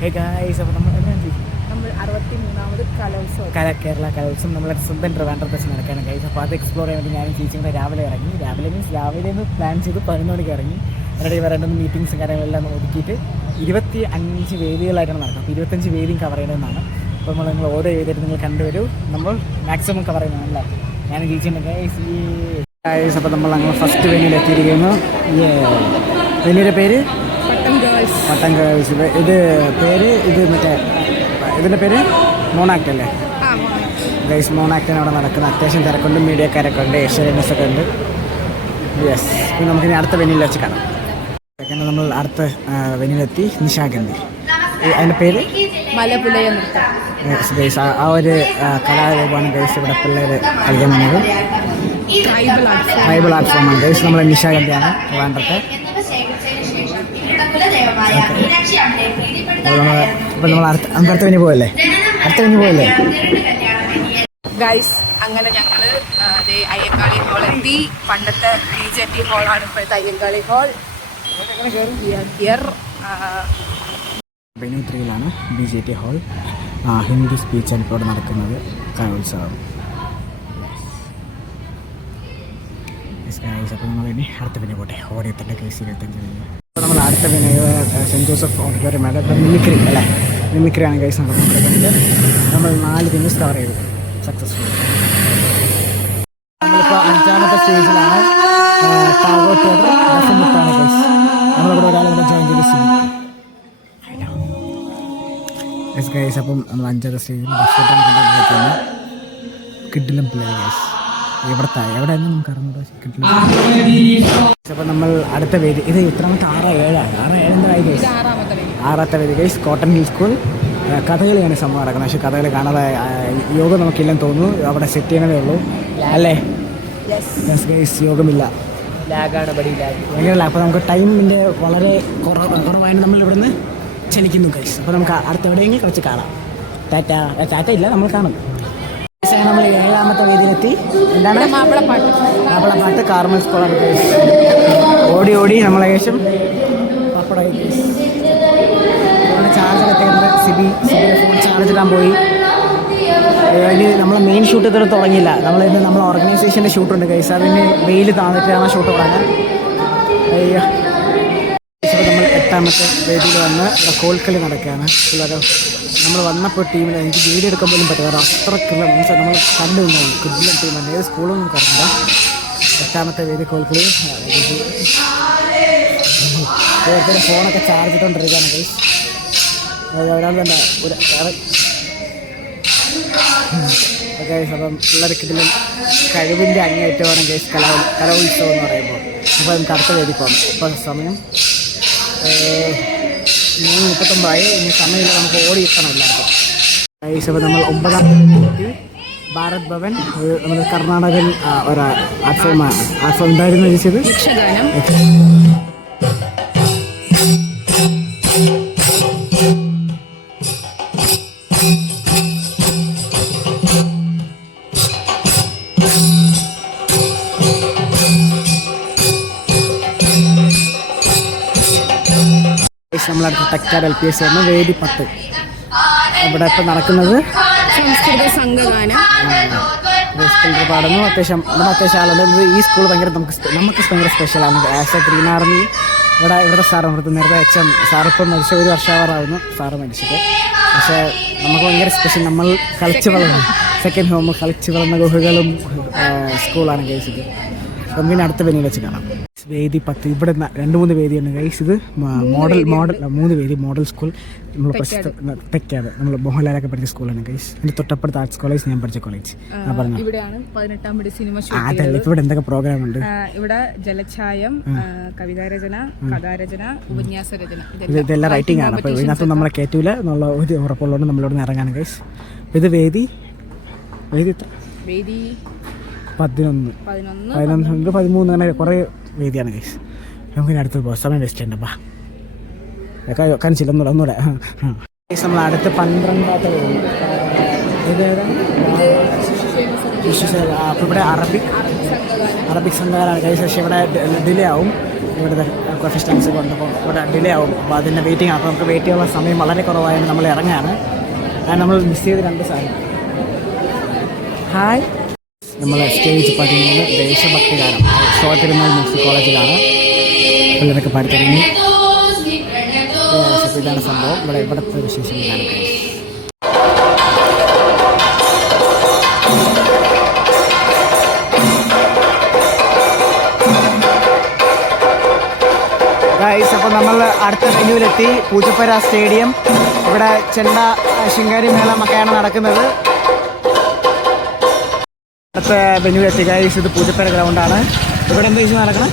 Hey guys, അപ്പോൾ നമ്മൾ നമ്മൾ 63ാമത് കലോത്സവം കേരള കലോത്സവം നമ്മളെ സ്വന്തം ട്രിവാൻഡ്രത്ത് വെച്ച് നടക്കുകയാണ് ഗൈസ്. അപ്പോൾ അത് എക്സ്പ്ലോർ ചെയ്യാൻ വേണ്ടി ഞാനും ചേച്ചിയും കൂടെ രാവിലെ ഇറങ്ങി. രാവിലെ നിന്ന് പ്ലാൻ ചെയ്ത് 11 മണിക്ക് ഇറങ്ങി. അതിനിടെ വരേണ്ട മീറ്റിംഗ്സും കാര്യങ്ങളെല്ലാം ഒതുക്കിയിട്ട് 25 വേദികളായിട്ടാണ് നടക്കുന്നത്. അപ്പോൾ 25 വേദിയും കവർ ചെയ്യണമെന്നാണ്. അപ്പോൾ നിങ്ങൾ ഓരോ വേദിയായിട്ട് നിങ്ങൾ കണ്ടുവരൂ. നമ്മൾ മാക്സിമം കവർ ചെയ്യുന്നതല്ല ഞാൻ ചേച്ചിയുണ്ട് ഗൈസ്. അപ്പോൾ നമ്മൾ അങ്ങനെ ഫസ്റ്റ് വെന്യൂയിൽ എത്തിയിരിക്കുന്നു. വെന്യൂയുടെ പേര് പട്ടം ഗേൾസ്. ഇത് പേര് ഇതിൻ്റെ പേര് മോണാക്ട് അല്ലേ ഗൈസ്? മോണാക്ടിന് അവിടെ നടക്കുന്ന അത്യാവശ്യം തിരക്കുണ്ട്, മീഡിയക്കാരൊക്കെ ഉണ്ട്, ഏഷ്യാനെറ്റൊക്കെ ഉണ്ട്. യെസ്, പിന്നെ നമുക്കിനി അടുത്ത വെന്യൂയിൽ വെച്ച് കാണാം. സെക്കൻഡ് നമ്മൾ അടുത്ത വെന്യൂലെത്തി. നിശാഗന്ധി, അതിൻ്റെ പേര് മലപുലയ നൃത്തം. ഗൈസ് ആ ഒരു കലാരൂപമാണ് ഗൈസ് ഇവിടെ പിള്ളേർ കളിക്കാൻ വന്നത്. ട്രൈബൽ ആർട്ട് ഫോമാണ് ഗൈസ്. നമ്മളെ നിശാഗന്ധിയാണ് ട്രിവാൻഡ്രത്തെ. അപ്പോൾ നമ്മൾ അടുത്ത വെന്യൂ പോയല്ലേ? ഗൈസ്, അങ്ങനെ ഞങ്ങള് അയ്യങ്കാളി ഹാൾ എത്തി. പണ്ടത്തെ BJT ഹാളാണ് ഇപ്പോഴത്തെ അയ്യങ്കാളി ഹാൾ. വെന്യൂ 3ലാണ് BJT ഹാൾ. ഹിന്ദി സ്പീച്ചാണ് ഇപ്പോൾ ഇവിടെ നടക്കുന്നത്, കലോത്സവം. അപ്പോൾ നമ്മൾ ഇനി അടുത്ത വെന്യൂ പോട്ടെ. ഓടിയത്തിൻ്റെ കേസ് 25 വെന്യൂ. അപ്പോൾ നമ്മൾ അടുത്ത വെന്യൂ സെൻറ്റ് ജോസഫ് ഓഡിറ്റോറിയം. ഇപ്പോൾ മിമിക്രി അല്ലേ? മിമിക്രിയാണ് കേസ് നടക്കുന്നത്. നമ്മൾ 4 വെന്യൂസ് കവർ ചെയ്തു സക്സസ്ഫുൾ. നമ്മളിപ്പോൾ 5ാമത്തെ സ്റ്റേജിലാണ്. ടാഗോർ തിയേറ്റർ ദശമുത്താണ് കേസ്. നമ്മളിവിടെ ഒരാളിവിടെ ജോയിൻ ചെയ്ത് ഗൈസ്. അപ്പം നമ്മൾ 5ാമത്തെ സ്റ്റേജിൽ ബസ്സോട്ടാണ് കിഡിലും പ്ലേ ഗൈസ്. എവിടെയായിരുന്നു നമുക്ക് അറിഞ്ഞത് കിഡിലും. അപ്പോൾ നമ്മൾ അടുത്ത വേദി ഇത് ഇത്രാമത്തെ 6-7 ഗൈസ്. 6ാമത്തെ വേദി ഗൈസ്. കോട്ടൺ ഹിൽ സ്കൂൾ കഥകളിയാണ് സംഭവം നടക്കുന്നത്. പക്ഷേ കഥകളി കാണാതെ യോഗം നമുക്കില്ലെന്ന് തോന്നുന്നു. അവിടെ സെറ്റ് ചെയ്യണതേ ഉള്ളൂ അല്ലേ ഗൈസ്? യോഗമില്ല, ഭയങ്കര ലാഗ്. അപ്പോൾ നമുക്ക് ടൈമിൻ്റെ വളരെ കുറവായാണ് നമ്മൾ ഇവിടുന്ന് ക്ഷണിക്കുന്നു ഗൈസ്. അപ്പോൾ നമുക്ക് അടുത്ത എവിടെയെങ്കിലും കുറച്ച് കാണാം. ടാറ്റ ഇല്ല, നമ്മൾ കാണും. നമ്മൾ 7ാമത്തെ വേദിയിലെത്തി. എന്താണ്? മാപ്പിളപ്പാട്ട് കാർമൽ സ്കോളാണ് ഗൈസ്. ഓടി നമ്മൾ ഏകദേശം പപ്പട ഗൈസ്. ചാർജ് എത്തിയത് സിബിയുടെ ഫോൺ ചാർജ് ഇടാൻ പോയി. ഇനി നമ്മൾ മെയിൻ ഷൂട്ട് ഇതുവരെ തുടങ്ങിയില്ല. നമ്മൾ ഓർഗനൈസേഷൻ്റെ ഷൂട്ടുണ്ട് ഗൈസ്. അതിന് വെയിൽ താന്നിട്ടാണ് ഷൂട്ട് തുടങ്ങാൻ. നമ്മൾ 8ാമത്തെ വേദിയിൽ വന്ന് കോൽക്കളി നടക്കുകയാണ്. നമ്മൾ വന്നപ്പോൾ ടീമിൽ എനിക്ക് വീഡിയോ എടുക്കാൻ പോലും പറ്റുക അത്രക്കുള്ള മീൻസ് നമ്മൾ കണ്ടു നിന്നാണ്. കിഡിലും ടീമാണ്. ഏത് സ്കൂളും നമുക്ക് അറിയില്ല. 8ാമത്തെ വേദി കോൽക്കളി. ഓരോരുത്തരും ഫോണൊക്കെ ചാർജ് ഇട്ടുകൊണ്ടിരിക്കുകയാണ് ഗൈസ്. ഒരാൾ തന്നെ ഗൈസ്. അപ്പം പിള്ളേർക്ക് ഇതിലും കഴിവിൻ്റെ അങ്ങേറ്റമാണ് ഗൈസ് കലോത്സവം എന്ന് പറയുമ്പോൾ. അപ്പോൾ നമുക്ക് അടുത്ത വേദി പോകാം. ഇപ്പോൾ സമയം 3:39. ഇനി സമയമില്ല, നമുക്ക് ഓടി എത്തണം എല്ലാവർക്കും ഗൈസ്. അപ്പോൾ നമ്മൾ 9ാമത്തെ ഭാരത് ഭവൻ, നമ്മൾ കർണാടകൻ ഒരു ആർട്ട് ഫോം ഉണ്ടായിരുന്നു ചോദിച്ചത്. നമ്മളടുത്ത് ടെക്കാട് LPS എന്ന വേദി 10. ഇവിടെ ഇപ്പം നടക്കുന്നത് സംസ്കൃത സംഘഗാനം പാടുന്നു. അത്യാവശ്യം ആളുണ്ട്. ഈ സ്കൂൾ ഭയങ്കര നമുക്ക് ഭയങ്കര സ്പെഷ്യലാണ്. ആസ് എ ഗ്രീൻ ആർമി ഇവിടുത്തെ സാറ് നേരത്തെ HM സാറിപ്പം മരിച്ച 1 വർഷമാവാറാവുന്നു സാറ് മരിച്ചിട്ട്. പക്ഷേ നമുക്ക് ഭയങ്കര സ്പെഷ്യൽ. നമ്മൾ കളിച്ച് വളർന്നു സെക്കൻഡ് ഹോം കളിച്ച് വളർന്ന ഗുഹകളും സ്കൂളാണ് ഗൈസ്. ഇത് നമുക്ക് അടുത്ത വെന്യൂയിൽ വെച്ച് കാണാം. വേദി 10. ഇവിടെ 2-3 വേദിയാണ് ഗൈസ്. ഇത് മോഡൽ 3 വേദി മോഡൽ സ്കൂൾ. നമ്മൾ തെക്കാട് നമ്മൾ മോഹൻലാലൊക്കെ പഠിച്ച സ്കൂളാണ് ഗൈസ്. എൻ്റെ തൊട്ടപ്പുറത്ത് ആർട്സ് കോളേജ്, ഞാൻ പഠിച്ച കോളേജ്. ഇവിടെയാണ് 18ാം പടി സിനിമ. ഇവിടെ എന്തൊക്കെ പ്രോഗ്രാം ഉണ്ട്? ഇവിടെ ജലഛായം, കവിതാരചന, കഥാരചന, ഉപന്യാസ രചന, ഇതെല്ലാം റൈറ്റിംഗ് ആണ്. അപ്പോൾ ഇതിനകത്ത് നമ്മളെ കയറ്റൂല എന്നുള്ള ഒരു ഉറപ്പുള്ളതുകൊണ്ട് നമ്മളിവിടെ നിന്ന് ഇറങ്ങാണ് ഗൈസ്. ഇത് വേദി 11, 13 അങ്ങനെ കുറേ വേദിയാണ് ഗൈസ്. നമുക്കിനി അടുത്ത് പോകാം. സമയം വേസ്റ്റ് ചെയ്യണ്ടപ്പാ. കാണിച്ചില്ല ഒന്നുകൂടെ. നമ്മൾ അടുത്ത് 12ാമത്തെ വേദി. അപ്പോൾ ഇവിടെ അറബിക് സംഘകാരാണ് ഗൈസ്. പക്ഷേ ഇവിടെ ഡിലേ ആവും. ഇവിടുത്തെ പ്രൊഫഷണൽസ് കൊണ്ടപ്പോൾ ഇവിടെ ഡിലേ ആവും. അപ്പോൾ അതിൻ്റെ വെയിറ്റിംഗ് ആണ്. അപ്പോൾ നമുക്ക് വെയിറ്റ് ചെയ്യാനുള്ള സമയം വളരെ കുറവായതുകൊണ്ട് നമ്മൾ ഇറങ്ങുകയാണ്. അത് നമ്മൾ മിസ് ചെയ്ത് 2 സാധനം. ഹായ്, നമ്മൾ സ്റ്റേജ് പതിമൂന്ന് ദേശഭക്തി ഗാനം ഷോർട്ടിരുന്നാൽ മ്യൂസിക് കോളേജിലാണ് പിള്ളേരൊക്കെ പാടി തുടങ്ങി. ഇതാണ് സംഭവം. ഇവിടുത്തെ വിശേഷം ഇതാണ്. അപ്പോൾ നമ്മൾ അടുത്ത വെന്യൂവിലെത്തി. പൂജപ്പുര സ്റ്റേഡിയം. ഇവിടെ ചെണ്ട ശിങ്കാരി മേളമൊക്കെയാണ് നടക്കുന്നത്. അടുത്ത വെന്യൂവിലെത്തി ഗൈസ്. ഇത് പൂജപ്പുര ഗ്രൗണ്ടാണ്. ഇവിടെ എന്താ വെച്ചാൽ നടക്കണം?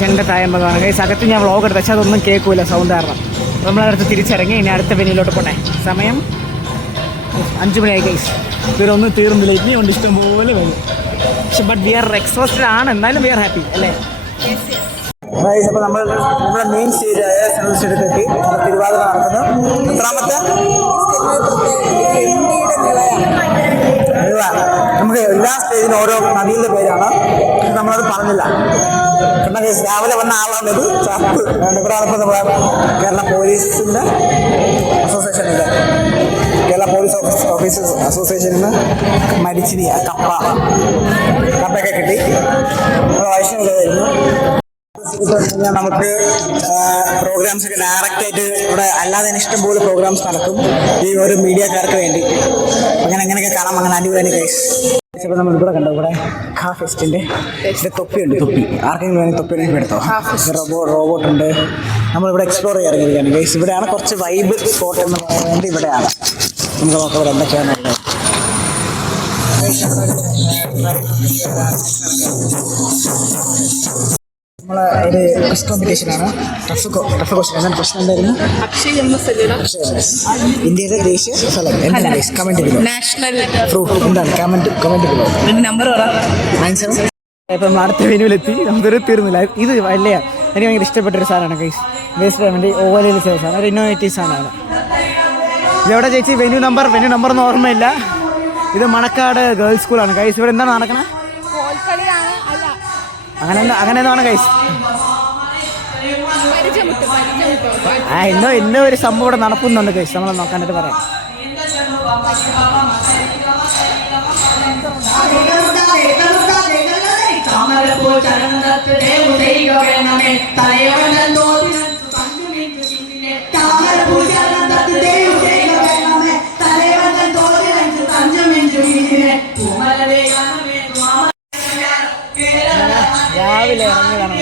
ചെണ്ട തായമ്പകമാണ് ഗൈസ്. അകത്ത് ഞാൻ വ്ളോഗ് എടുത്ത് പക്ഷേ അതൊന്നും കേൾക്കൂല സൗണ്ട് കാരണം. നമ്മളടുത്ത് തിരിച്ചിറങ്ങി ഇനി അടുത്ത വെന്യൂവിലോട്ട് പോട്ടെ. സമയം 5 മണിയായി ഗൈസ്. ഇവരൊന്നും തീർന്നില്ല. ഇനിയുണ്ട് ഇഷ്ടംപോലെ വരും. പക്ഷെ ബട്ട് വി ആർ എക്സോസ്റ്റഡ് ആണ്. എന്നാലും വി ആർ ഹാപ്പി അല്ലേ? അപ്പോൾ നമ്മൾ നമ്മുടെ മെയിൻ സ്റ്റേജായ സ്റ്റേഡിയത്തിലെത്തി. തിരുവാതിര നടക്കുന്നു. എത്രാമത്തെ? നമുക്ക് എല്ലാ സ്റ്റേജിനും ഓരോ നദിയുടെ പേരാണ്. നമ്മളത് പറഞ്ഞില്ല. കാരണം രാവിലെ വന്ന ആളാണ് ഇത്. ഇവിടെ വന്നപ്പോൾ നമ്മുടെ കേരള പോലീസിൻ്റെ അസോസിയേഷനില്ല, കേരള പോലീസ് ഓഫീസേഴ്സ് അസോസിയേഷനിൽ നിന്ന് മരിച്ചിരിയ കപ്പയൊക്കെ കിട്ടി. വൈഷ്ണവിലായിരുന്നു. നമുക്ക് പ്രോഗ്രാംസ് ഒക്കെ ഡയറക്റ്റ് ആയിട്ട് ഇവിടെ അല്ലാതെ തന്നെ ഇഷ്ടംപോലെ പ്രോഗ്രാംസ് നടക്കും ഈ ഒരു മീഡിയക്കാർക്ക് വേണ്ടി. അങ്ങനെ അങ്ങനെയൊക്കെ കാണാം. അങ്ങനെ അടിപൊളി ഗൈസ്. ഇപ്പോൾ നമ്മൾ ഇവിടെ കണ്ടോ, ഇവിടെ ഖാ ഫെസ്റ്റിൻ്റെ തൊപ്പിയുണ്ട്. തൊപ്പി ആർക്കെങ്കിലും വേണമെങ്കിൽ തൊപ്പി ഉണ്ടെങ്കിൽ എടുത്തോ. റോബോട്ട് ഉണ്ട്. നമ്മളിവിടെ എക്സ്പ്ലോർ ചെയ്യാറിരിക്കുകയാണ് ഗൈസ്. ഇവിടെയാണ് കുറച്ച് വൈബ് സ്പോട്ട് എന്ന് പറയാൻ വേണ്ടി ഇവിടെയാണ്. നമുക്ക് നോക്കാം ഇവിടെ എന്തൊക്കെയാണ് ഉള്ളത്. നമ്മളെ ഒരു ക്വിസ് കോമ്പറ്റീഷനാണ്. Tough question. എന്താണ് പ്രശ്നം എന്തായിരുന്നു? ഇന്ത്യയിലെ ദേശീയ സ്ഥലം എന്താണ്? Comment below. നാഷണൽ ഫ്രൂട്ട് എന്താണ്? Comment below. നമ്പർ 97. ഇപ്പം നമ്മൾ അടുത്ത വെന്യൂവിലെത്തി. നമുക്കൊരു തീർന്നില്ല. ഇത് വലിയ എനിക്ക് ഭയങ്കര ഇഷ്ടപ്പെട്ടൊരു സാധനമാണ് ഗൈസ്. വേസ്റ്റ് പേയ്മെൻറ്റ് ഓവലിൽ ചെയ്ത സാധനം. ഒരു ഇന്നോവേറ്റീവ് സാധനമാണ്. ഇതെവിടെ ചേച്ചി? വെന്യൂ നമ്പർ ഒന്നും ഓർമ്മയില്ല. ഇത് മണക്കാട് ഗേൾസ് സ്കൂളാണ് ഗൈസ്. ഇവിടെ എന്താണ് നടക്കണത്? അങ്ങനെയൊന്നാണ് ഗൈസ്. ഇന്നോ ഒരു സംഭവം ഇവിടെ നടക്കുന്നുണ്ട് ഗൈസ്. നമ്മൾ നോക്കാനായിട്ട് പറയാം. രാവിലെ ഇറങ്ങിയതാണ്.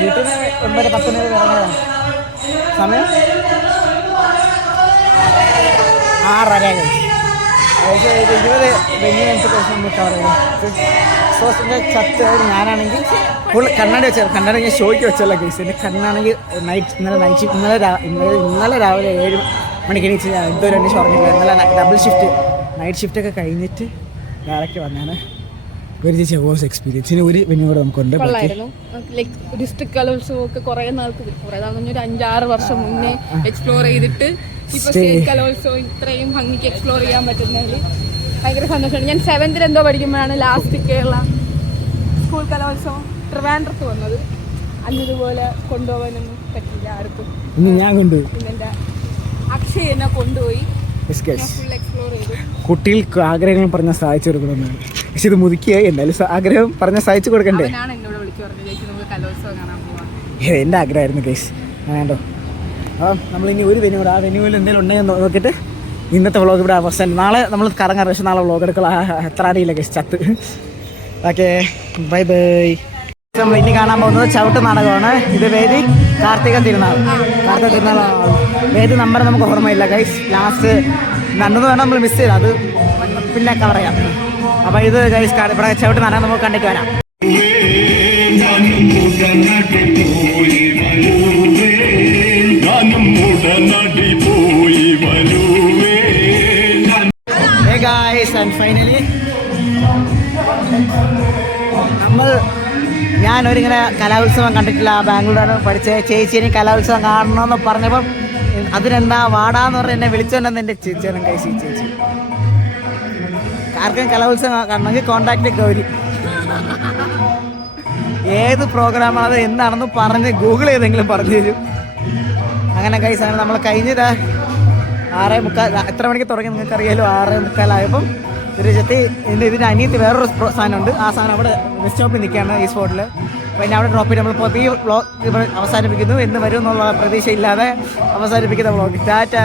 വീട്ടിൽ നിന്ന് 9-10 ഇറങ്ങിയതാണ്. സമയം 6:30. 20 വെന്യൂസ് സോസിൻ്റെ ചത്ത്. ഞാനാണെങ്കിൽ ഫുൾ കണ്ണാടി വെച്ചത്. കണ്ണാടി ഞാൻ ഷോയ്ക്ക് വെച്ചല്ല കേസ്. എൻ്റെ കണ്ണാണെങ്കിൽ ഇന്നലെ രാവിലെ 7 മണിക്ക് എണീച്ച് ഞാൻ എന്തോ 2 ഷോർണില്ല. ഇന്നലെ ഡബിൾ ഷിഫ്റ്റ് നൈറ്റ് ഷിഫ്റ്റൊക്കെ കഴിഞ്ഞിട്ട് ഡയറക്റ്റ് വന്നാണ്. ഒരു ചേച്ചി എക്സ്പീരിയൻസിന് ഒരു വെന്യൂടെ നമുക്കുണ്ട്. ഡിസ്ട്രിക്ട് കലോത്സവം ഒക്കെ കുറേ നാൾ 5-6 വർഷം മുന്നേ എക്സ്പ്ലോർ ചെയ്തിട്ട് ഇപ്പൊ സ്റ്റേറ്റ് കലോത്സവം ഇത്രയും ഭംഗിക്ക് എക്സ്പ്ലോർ ചെയ്യാൻ പറ്റുന്നതിൽ ഭയങ്കര സന്തോഷമാണ്. ഞാൻ 7th എന്തോ പഠിക്കുമ്പോഴാണ് ലാസ്റ്റ് കേരള സ്കൂൾ കലോത്സവം ട്രിവാൻഡ്രത്ത് വന്നത്. അന്നിതുപോലെ കൊണ്ടുപോകാനൊന്നും പറ്റില്ല ആർക്കും. ഞാൻ കൊണ്ടുപോയി. പിന്നെ എൻ്റെ അക്ഷയ് എന്നെ കൊണ്ടുപോയി. ഫുൾ എക്സ്പ്ലോർ ചെയ്തു. കുട്ടികൾക്ക് ആഗ്രഹങ്ങൾ പറഞ്ഞാൽ സഹായിച്ചു കൊടുക്കണമെന്നാണ്. പക്ഷെ ഇത് മുതുക്കിയ എന്തായാലും ആഗ്രഹം പറഞ്ഞാൽ സഹായിച്ചു കൊടുക്കണ്ടേ? എന്നോട് വിളിച്ചു പറഞ്ഞു കലോത്സവം കാണാൻ പോവാം. എൻ്റെ ആഗ്രഹമായിരുന്നു കേസ്. വേണ്ടോ? അപ്പം നമ്മളിനി ഒരു വെന്യൂ കൂടെ, ആ വെന്യൂവിൽ എന്തെങ്കിലും ഉണ്ടെങ്കിൽ നോക്കിയിട്ട് ഇന്നത്തെ വ്ളോഗ് ഇവിടെ അവസാനം. നാളെ നമ്മൾ കറങ്ങാറ്. പക്ഷെ നാളെ വ്ളോഗ് എടുക്കുക. എത്ര അറിയില്ല കേസ് ചത്ത്. Okay, bye bye. നമ്മൾ ഇനി കാണാൻ പോകുന്നത് ചവിട്ട് നാടകമാണ്. ഇത് വേദി കാർത്തിക തിരുനാൾ. വേദി നമ്പർ നമുക്ക് ഓർമ്മയില്ല ഗൈസ്. ലാസ്റ്റ് 2 വേണം നമ്മൾ മിസ് ചെയ്ത്. അത് പിന്നെ കവർ ചെയ്യാം. അപ്പോൾ ഇത് ഗൈസ് ഇവിടെ ചവിട്ട് നാടകം നമുക്ക് കണ്ടിട്ട് വരാം. Hey guys, and finally ഞാനൊരിങ്ങനെ കലോത്സവം കണ്ടിട്ടില്ല. ബാംഗ്ലൂരാണ് പഠിച്ചത്. ചേച്ചിനെ കലോത്സവം കാണണമെന്ന് പറഞ്ഞപ്പം അതിനെന്താ വാടാന്ന് പറഞ്ഞ് എന്നെ വിളിച്ചോണ്ടെന്ന് എൻ്റെ ചേച്ചിയാണ് ചേച്ചി. ആർക്കും കലോത്സവം കാണണമെങ്കിൽ കോൺടാക്ട് ഗൗരി. ഏത് പ്രോഗ്രാമാണത് എന്താണെന്ന് പറഞ്ഞ് ഗൂഗിൾ ചെയ്തെങ്കിലും പറഞ്ഞു തരും. അങ്ങനെ ഗൈസ് അങ്ങനെ നമ്മൾ കഴിഞ്ഞതാ 6:45. എത്ര മണിക്ക് തുടങ്ങി നിങ്ങൾക്ക് അറിയാലോ? 6:45 തിരുച്ചെത്തി. ഇതിൻ്റെ അനിയത്തി വേറൊരു സാധനമുണ്ട്. ആ സാധനം അവിടെ ബസ് സ്റ്റോപ്പിൽ നിൽക്കുകയാണ് ഈ സ്പോട്ടിൽ. പിന്നെ അവിടെ ഡ്രോപ്പ് ചെയ്ത് നമ്മളിപ്പോൾ ഈ വ്ളോഗ് ഇവിടെ അവസാനിപ്പിക്കുന്നു. എന്ന് വരും എന്നുള്ള പ്രതീക്ഷയില്ലാതെ അവസാനിപ്പിക്കുന്ന വ്ളോഗ്. ടാറ്റ.